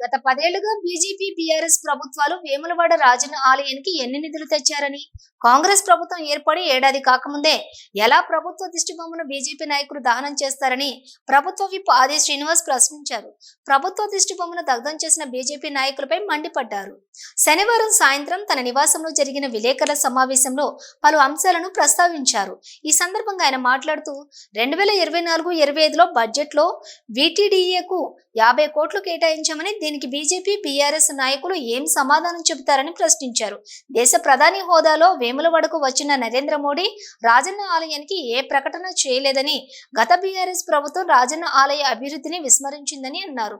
గత పదేళ్ళుగా BJP BRS ప్రభుత్వాలు వేములవాడ రాజన్న ఆలయానికి ఎన్ని నిధులు తెచ్చారని? కాంగ్రెస్ ప్రభుత్వం ఏర్పడి ఏడాది కాకముందే ఎలా ప్రభుత్వ దిష్టిబొమ్మను బీజేపీ నాయకులు దహనం చేస్తారని ప్రభుత్వ విప్ ఆది శ్రీనివాస్ ప్రశ్నించారు. ప్రభుత్వ దిష్టిబొమ్మను దగ్ధం చేసిన బీజేపీ నాయకులపై మండిపడ్డారు. శనివారం సాయంత్రం తన నివాసంలో జరిగిన విలేకరుల సమావేశంలో పలు అంశాలను ప్రస్తావించారు. ఈ సందర్భంగా ఆయన మాట్లాడుతూ రెండు వేల ఇరవై నాలుగు ఇరవై ఐదులో బడ్జెట్లో వీటీడీఏకు యాభై కోట్లు కేటాయించామని దీనికి బీజేపీ బీఆర్ఎస్ నాయకులు ఏం సమాధానం చెబుతారని ప్రశ్నించారు. దేశ ప్రధాని హోదాలో వేములవాడకు వచ్చిన నరేంద్ర మోడీ రాజన్న ఆలయానికి ఏ ప్రకటన చేయలేదని గత బీఆర్ఎస్ ప్రభుత్వం రాజన్న ఆలయ అభివృద్ధిని విస్మరించిందని అన్నారు.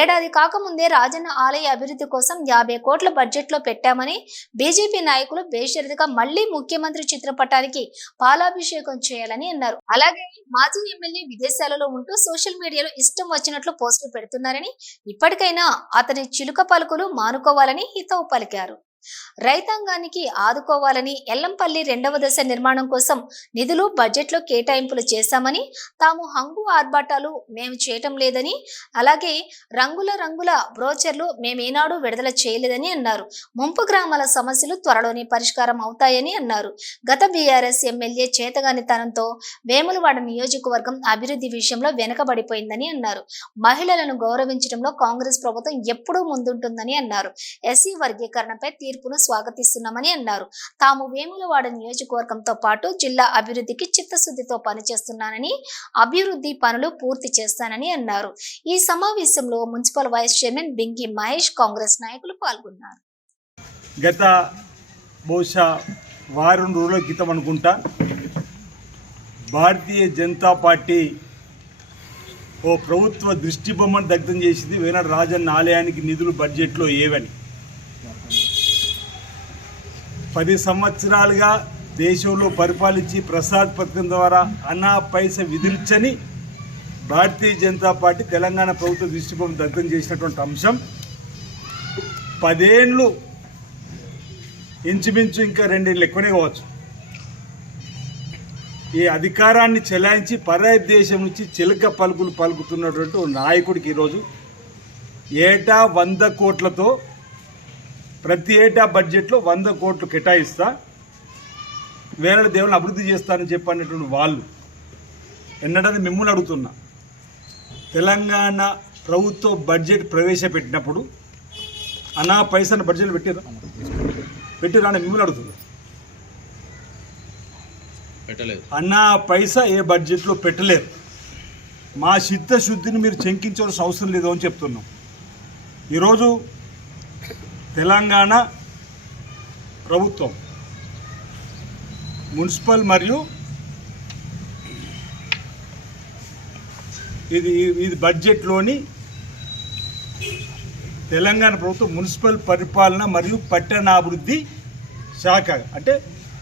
ఏడాది కాకముందే రాజన్న ఆలయ అభివృద్ధి కోసం యాభై కోట్ల బడ్జెట్లో పెట్టామని బీజేపీ నాయకులు బేషరతుగా మళ్ళీ ముఖ్యమంత్రి చిత్రపటానికి పాలాభిషేకం చేయాలని అన్నారు. అలాగే మాజీ ఎమ్మెల్యే విదేశాలలో ఉంటూ సోషల్ మీడియాలో ఇష్టం వచ్చినట్లు పోస్టులు పెడుతున్నారని ఇప్పటికైనా అతని చిలుక పలుకులు మానుకోవాలని హితవు పలికారు. రైతాంగానికి ఆదుకోవాలని ఎల్లంపల్లి రెండవ దశ నిర్మాణం కోసం నిధులు బడ్జెట్లో కేటాయింపులు చేశామని తాము హంగు ఆర్భాటాలు మేము చేయటం లేదని అలాగే రంగుల రంగుల బ్రోచర్లు మేమేనాడు విడుదల చేయలేదని అన్నారు. ముంపు గ్రామాల సమస్యలు త్వరలోనే పరిష్కారం అవుతాయని అన్నారు. గత బీఆర్ఎస్ ఎమ్మెల్యే చేతగానితనంతో వేములవాడ నియోజకవర్గం అభివృద్ధి విషయంలో వెనుకబడిపోయిందని అన్నారు. మహిళలను గౌరవించడంలో కాంగ్రెస్ ప్రభుత్వం ఎప్పుడూ ముందుంటుందని అన్నారు. ఎస్సీ వర్గీకరణపై తీర్పును స్వాగతిస్తున్నామని అన్నారు. తాము వేములవాడ నియోజకవర్గంతో పాటు జిల్లా అభివృద్ధికి చిత్తశుద్ధితో పనిచేస్తున్నానని అభివృద్ధి పనులు పూర్తి చేస్తానని అన్నారు. ఈ సమావేశంలో municipal vice chairman Bingi Mahesh Congress నాయకులు పాల్గొన్నారు. గత బహుశా వారం రోజుల క్రితం అనుకుంటా భారతీయ జనతా పార్టీ ఓ ప్రభుత్వ దృష్టి బొమ్మను దగ్ధం చేసింది వేనాడు రాజన్న ఆలయానికి నిధులు బడ్జెట్లో ఏవని. పది సంవత్సరాలుగా దేశంలో పరిపాలించి ప్రసాద్ పథకం ద్వారా అన్నా పైస విధించని భారతీయ జనతా పార్టీ తెలంగాణ ప్రభుత్వ దృష్టి బొమ్మ దగ్ధం చేసినటువంటి అంశం. పదేళ్ళు ఇంచుమించు ఇంకా రెండేళ్ళు ఎక్కువనే కావచ్చు. ఈ అధికారాన్ని చెలాయించి పరాయి దేశం నుంచి చిలక పలుకులు పలుకుతున్నటువంటి నాయకుడికి ఈరోజు ఏటా వంద కోట్లతో ప్రతి ఏటా బడ్జెట్లో వంద కోట్లు కేటాయిస్తా వేరే దేవుని అభివృద్ధి చేస్తానని చెప్పన్నటువంటి వాళ్ళు. ఎన్నడని మిమ్మల్ని అడుగుతున్నా తెలంగాణ ప్రభుత్వ బడ్జెట్ ప్రవేశపెట్టినప్పుడు అనా పైసలు బడ్జెట్ పెట్టిరా పెట్టిరా అని మిమ్మల్ని అడుగుతున్నారు పెట్టలేదు. అన్నా పైసా ఏ బడ్జెట్లో పెట్టలేరు. మా చిత్తశుద్ధిని మీరు శంకించవలసిన అవసరం లేదు అని చెప్తున్నాం. ఈరోజు తెలంగాణ ప్రభుత్వం. మున్సిపల్ మరియు ఇది ఇది బడ్జెట్లోని తెలంగాణ ప్రభుత్వం మున్సిపల్ పరిపాలన మరియు పట్టణాభివృద్ధి శాఖ. అంటే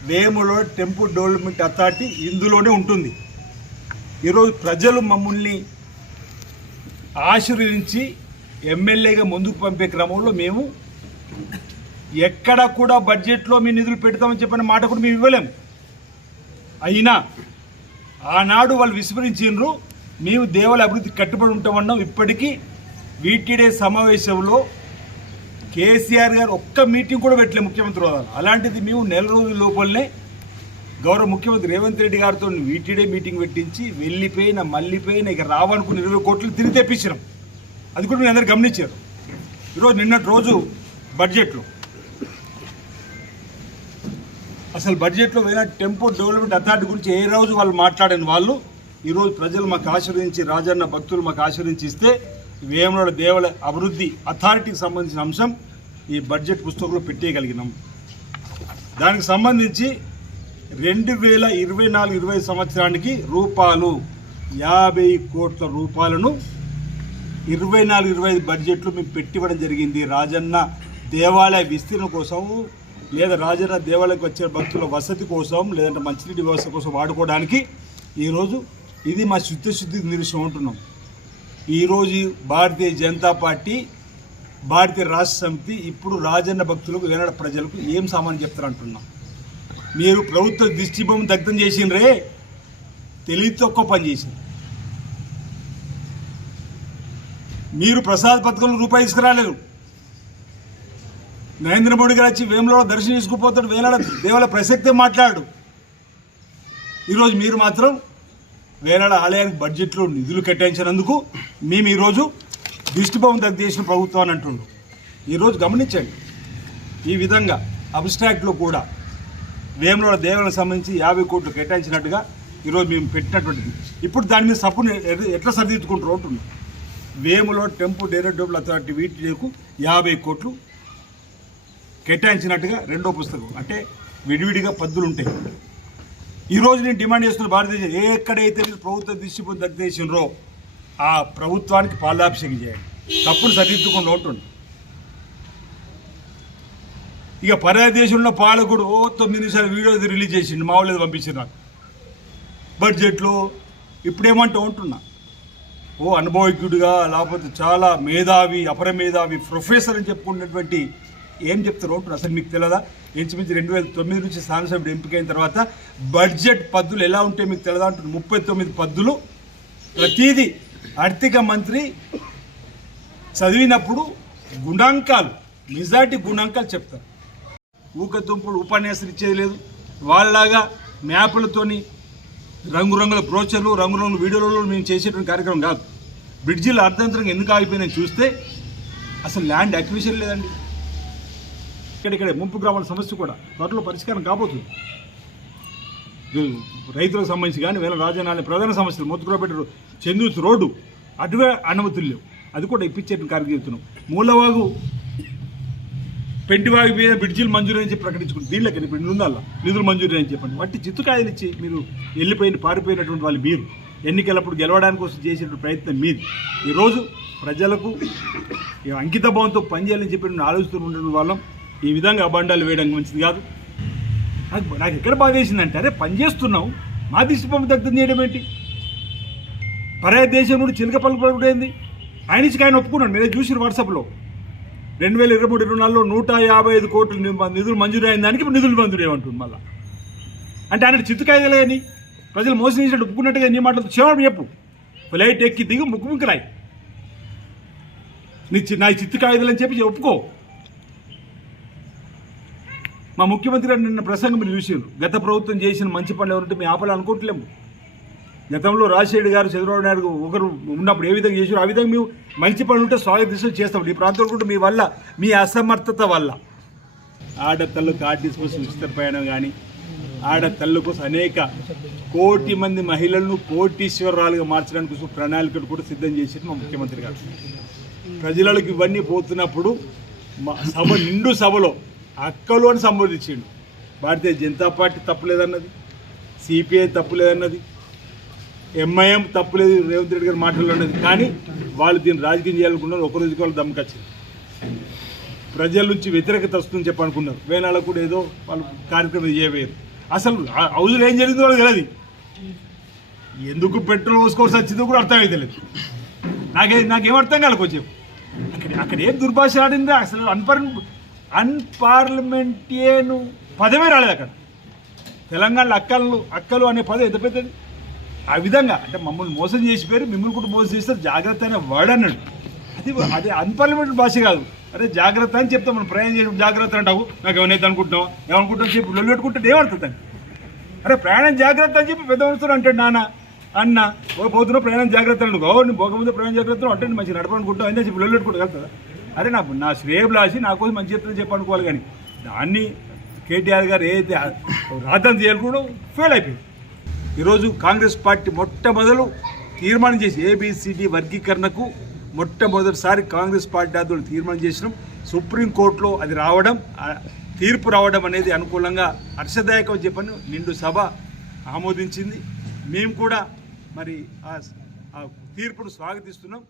వేములో టెంపుల్ డెవలప్మెంట్ అథారిటీ ఇందులోనే ఉంటుంది. ఈరోజు ప్రజలు మమ్మల్ని ఆశీర్వదించి ఎమ్మెల్యేగా ముందుకు పంపే క్రమంలో మేము ఎక్కడ కూడా బడ్జెట్లో మీ నిధులు పెడతామని చెప్పిన మాట కూడా మేము ఇవ్వలేం. అయినా ఆనాడు వాళ్ళు విస్మరించిండ్రు మేము దేవుల అభివృద్ధి కట్టుబడి ఉంటామన్నాం. ఇప్పటికీ వీటిడే సమావేశంలో కేసీఆర్ గారు ఒక్క మీటింగ్ కూడా పెట్టలే ముఖ్యమంత్రి హోదాలో. అలాంటిది మేము నెల రోజుల లోపలనే గౌరవ ముఖ్యమంత్రి రేవంత్ రెడ్డి గారితో వీటిడే మీటింగ్ పెట్టించి వెళ్ళిపోయిన మళ్ళీపోయిన ఇక రావనుకున్న ఇరవై కోట్లు తిరిగి తెప్పించినాం. అది కూడా మీరు అందరు గమనించారు. ఈరోజు నిన్నటి రోజు బడ్జెట్లో. అసలు బడ్జెట్లో పోయిన టెంపో డెవలప్మెంట్ అథారిటీ గురించి ఏ రోజు వాళ్ళు మాట్లాడిన వాళ్ళు ఈరోజు ప్రజలు మాకు ఆశీర్దించి రాజన్న భక్తులు మాకు ఆశీర్వదించి ఇస్తే వేమలోడ దేవాల అభివృద్ధి అథారిటీకి సంబంధించిన అంశం ఈ బడ్జెట్ పుస్తకంలో పెట్టేయగలిగినాం. దానికి సంబంధించి రెండు వేల ఇరవై నాలుగు ఇరవై సంవత్సరానికి రూపాయలు యాభై కోట్ల రూపాయలను ఇరవై నాలుగు ఇరవై ఐదు బడ్జెట్లో మేము పెట్టివ్వడం జరిగింది. రాజన్న దేవాలయ విస్తీర్ణం కోసం లేదా రాజన్న దేవాలయకు వచ్చే భక్తుల వసతి కోసం లేదంటే మంచినీటి వ్యవస్థ కోసం వాడుకోవడానికి ఈరోజు ఇది మా శుద్ధశుద్ధి నిరీక్షణ ఉంటున్నాం ఈరోజు భారతీయ జనతా పార్టీ భారతీయ రాష్ట్ర సమితి ఇప్పుడు రాజన్న భక్తులకు వేనాడ ప్రజలకు ఏం సామాన్ చెప్తారంటున్నాం మీరు ప్రభుత్వ దిష్టిబొమ్మ దగ్ధం చేసిండ్రే తెలివి తక్కువ పని చేసింది. మీరు ప్రసాద్ పథకంలో రూపాయి తీసుకురాలేదు. నరేంద్ర మోడీ గారు వచ్చి వేములో దర్శనం తీసుకుపోతాడు వేలాడ దేవుల ప్రసక్తే మాట్లాడు. ఈరోజు మీరు మాత్రం వేలాడ ఆలయానికి బడ్జెట్లో నిధులు కేటాయించినందుకు మేము ఈరోజు దిష్టిభవం దగ్గర చేసిన ప్రభుత్వం అని అంటుండు. ఈరోజు గమనించండి ఈ విధంగా అబ్స్ట్రాక్ట్లో కూడా వేముల దేవులకు సంబంధించి యాభై కోట్లు కేటాయించినట్టుగా ఈరోజు మేము పెట్టినటువంటిది. ఇప్పుడు దాని మీద సప్పుని ఎట్లా సరిదిద్దుకుంటారు అంటున్నాం వేములో టెంపు డెవలప్ అథారిటీ వీటికు యాభై కోట్లు కేటాయించినట్టుగా రెండో పుస్తకం. అంటే విడివిడిగా పద్దులు ఉంటాయి. ఈరోజు నేను డిమాండ్ చేస్తున్న భారతదేశం ఎక్కడైతే మీరు ప్రభుత్వ దృష్టిపోయి దగ్గర ఆ ప్రభుత్వానికి పాలాభిషేకం చేయండి. తప్పును సరిదిద్దుకుండా ఉంటుంది ఇక పరాయి దేశంలో పాలకుడు ఓ తొమ్మిది నిమిషాలు వీడియో రిలీజ్ చేసిండు. మా వాళ్ళు పంపించారు నాకు. బడ్జెట్లో ఇప్పుడేమంటూ ఉంటున్నా. ఓ అనుభవజ్ఞుడిగా లేకపోతే చాలా మేధావి అపర మేధావి ప్రొఫెసర్ అని చెప్పుకున్నటువంటి ఏం చెప్తారు ఓటు అసలు మీకు తెలియదా ఇంచుమించు రెండు వేల తొమ్మిది నుంచి స్థానసభ్యుడు ఎంపికైన తర్వాత బడ్జెట్ పద్దులు ఎలా ఉంటాయి మీకు తెలియదా అంటున్నారు. ముప్పై తొమ్మిది పద్దులు ప్రతీదీ ఆర్థిక మంత్రి చదివినప్పుడు గుణాంకాలు మెజార్టీ గుణాంకాలు చెప్తారు. ఊకతుంపుడు ఉపన్యాసం ఇచ్చేది లేదు. వాళ్ళలాగా మ్యాపులతోని రంగురంగుల బ్రోచర్లు రంగురంగుల వీడియోలలో మేము చేసేటువంటి కార్యక్రమం కాదు. బ్రిడ్జిలు అర్ధంతరంగా ఎందుకు ఆగిపోయినాయి చూస్తే అసలు ల్యాండ్ అక్విజిషన్ లేదండి. ఇక్కడిక్కడే ముంపు గ్రామాల సమస్య కూడా త్వరలో పరిష్కారం కాబోతుంది. రైతులకు సంబంధించి కానీ వేల రాజధాని ప్రధాన సమస్యలు మొత్తుకురపెట్టారు చందూస్ రోడ్డు అటువే అనుమతులు లేవు. అది కూడా ఇప్పించేటువంటి కార్యక్రమం మూలవాగు పెంటివాగి మీద బ్రిడ్జిలు మంజూరు అని చెప్పి ప్రకటించుకుంది దీనిలోకి ఇప్పుడు నిందాల నిధులు మంజూరు అని చెప్పండి. వాటి చిత్తుకాయలు ఇచ్చి మీరు వెళ్ళిపోయిన పారిపోయినటువంటి వాళ్ళు మీరు. ఎన్నికలప్పుడు గెలవడానికి కోసం చేసేటువంటి ప్రయత్నం మీది. ఈరోజు ప్రజలకు అంకిత భావంతో పనిచేయాలని చెప్పి నేను ఆలోచిస్తూ ఉండడం వాళ్ళం. ఈ విధంగా అబండాలు వేయడం మంచిది కాదు. నాకు నాకు ఎక్కడ బాధేసిందంటే అరే పని చేస్తున్నావు. మా దిష్టిబొమ్మ దగ్గర చేయడం ఏంటి? పరాయ దేశం నుండి చిలక పలుకు ఏంది? ఆయన నుంచి ఆయన ఒప్పుకున్నాడు. మీరే చూసిన వాట్సాప్లో రెండు వేల ఇరవై మూడు ఇరవై నాలుగులో నూట యాభై ఐదు కోట్లు నిధులు మంజూరు అయిన దానికి నిధులు మంజూరు ఏమంటుంది అంటే ఆయన చిత్తుకాయలే అని. ప్రజలు మోసం చేసినట్టు ఒప్పుకున్నట్టుగా నీ మాటలు చివరి చెప్పు. ఫ్లైట్ ఎక్కి దిగు ముక్కు ముక్కురాయి నీ నా చిత్తు అని చెప్పి ఒప్పుకో. మా ముఖ్యమంత్రి గారు నిన్న ప్రసంగం మీరు చూసారు గత ప్రభుత్వం చేసిన మంచి పనులు ఎవరంటే మేము ఆపాలనుకోవట్లేము గతంలో రాజశేఖర్ గారు చంద్రబాబు నాయుడు ఒకరు ఉన్నప్పుడు ఏ విధంగా చేశారు ఆ విధంగా మేము మంచి పనులు ఉంటే స్వాగతిస్తూ చేస్తాం. ఈ ప్రాంతంలో కూడా మీ వల్ల మీ అసమర్థత వల్ల. ఆడతల్లకు ఆర్టీసీ కోసం ఉచిత ప్రయాణం కానీ ఆడతల్లు కోసం అనేక కోటి మంది మహిళలను కోటీశ్వరాలుగా మార్చడానికి కోసం ప్రణాళికలు కూడా సిద్ధం చేసేది మా ముఖ్యమంత్రి గారు. ప్రజలకు ఇవన్నీ పోతున్నప్పుడు మా సభ నిండు సభలో అక్కలు అని సంబోధించిండు. భారతీయ జనతా పార్టీ తప్పులేదన్నది సిపిఐ తప్పులేదన్నది ఎంఐఎం తప్పులేదు రేవంత్ రెడ్డి గారి మాటల్లో ఉన్నది కానీ వాళ్ళు దీన్ని రాజకీయం చేయాలనుకున్నారు. ఒక రోజుకి వాళ్ళు దమ్ముకొచ్చింది ప్రజల నుంచి వ్యతిరేకత వస్తుందని చెప్పి అనుకున్నారు. వేనాళ్ళకు కూడా ఏదో వాళ్ళు కార్యక్రమం చేయవేరు అసలు ఆ ఏం జరిగిందో వాళ్ళకి తెలియదు ఎందుకు పెట్రోల్ పోసుకోవాల్సి వచ్చిందో కూడా అర్థమైతే లేదు. నాకే నాకేం అర్థం కాలేదు కొంచెం. అక్కడ అక్కడ ఏం దుర్భాష ఆడిందో అసలు అన్పర్ అన్పార్లమెంటేను పదమే రాలేదు అక్కడ. తెలంగాణలో అక్కలు అక్కలు అనే పదం ఎంత పెద్దది? ఆ విధంగా అంటే మమ్మల్ని మోసం చేసి పేరు మిమ్మల్ని కూడా మోసం చేస్తారు జాగ్రత్త అనే వర్డ్ అన్నాడు. అది అది అన్పార్లమెంటరీ భాష కాదు. అరే జాగ్రత్త అని చెప్తాం మనం ప్రయాణం చేయడం జాగ్రత్త అంటావు. నాకు ఏమైనా అనుకుంటున్నావు? ఏమనుకుంటావు చెప్పి లొల్లు పెట్టుకుంటే ఏమడుతుంది అరే ప్రయాణం జాగ్రత్త అని చెప్పి పెద్ద మనుషులు అంటాడు నాన్న. అన్న ఓ పోతున్నా ప్రయాణం జాగ్రత్త అను ఓ నువ్వు పోకముందే ప్రయాణం జాగ్రత్త అంటే మంచి నడపనుకుంటావు అయినా చెప్పి లొల్లు పెట్టుకుంటూ వెళ్తుందా అరే నా నా శ్రేయభిలాషి నా కోసం మంచి చెప్తుంది చెప్పి అనుకోవాలి కానీ దాన్ని కేటీఆర్ గారు ఏదైతే రాద్దాం చేయాలనుకోవడం ఫెయిల్ అయిపోయింది. ఈరోజు కాంగ్రెస్ పార్టీ మొట్టమొదలు తీర్మానం చేసి ఏబిసిడి వర్గీకరణకు మొట్టమొదటిసారి కాంగ్రెస్ పార్టీ ఆధ్వర్యంలో తీర్మానం చేసినాం. సుప్రీంకోర్టులో అది రావడం తీర్పు రావడం అనేది అనుకూలంగా హర్షదాయకం చెప్పని నిండు సభ ఆమోదించింది. మేము కూడా మరి ఆ తీర్పును స్వాగతిస్తున్నాం.